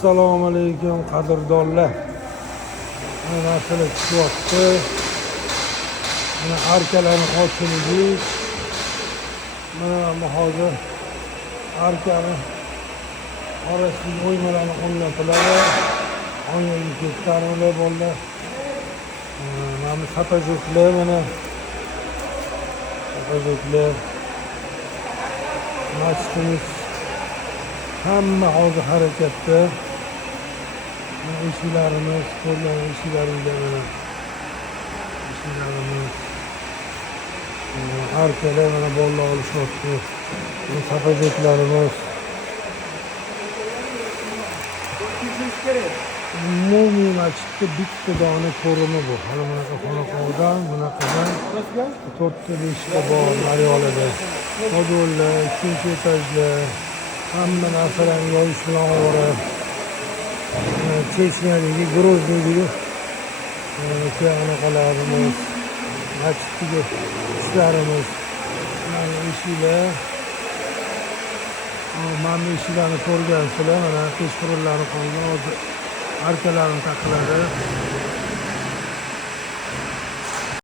Assalomu alaykum qadrdonlar. Mana narsalar chiqyapti. Mana arkalarni ochildik. Mana hozir arkani orasiga o'ymalarni o'rnatiladi. Oynaga ketganlar bolalar. Mana sapajoklar mana sapajoklar. Masjidimiz hamma hozir harakatda. Eshiklarimiz, qo'llar eshiklarimizda mana eshiklarimiz. Arkalar mana bolalar olishyapti. Sapajoklarimiz. Umumiy masjidda bitta dona ko'rimi bu. Hali bunaqa xonaqodan, bunaqadan 4-5 ta bor Mariyolada. Modullar, ikkinchi etajlar, hamma narsalarni yoyish bilan ovora. Chechniyadagi, Grozniyadagi anaqalarimiz, masjiddagi ishlarimiz, mana eshiklar. Mana eshiklarni ko'rgansizlar, mana peshqurullarni qolgan, hozir arkalarini taqiladi.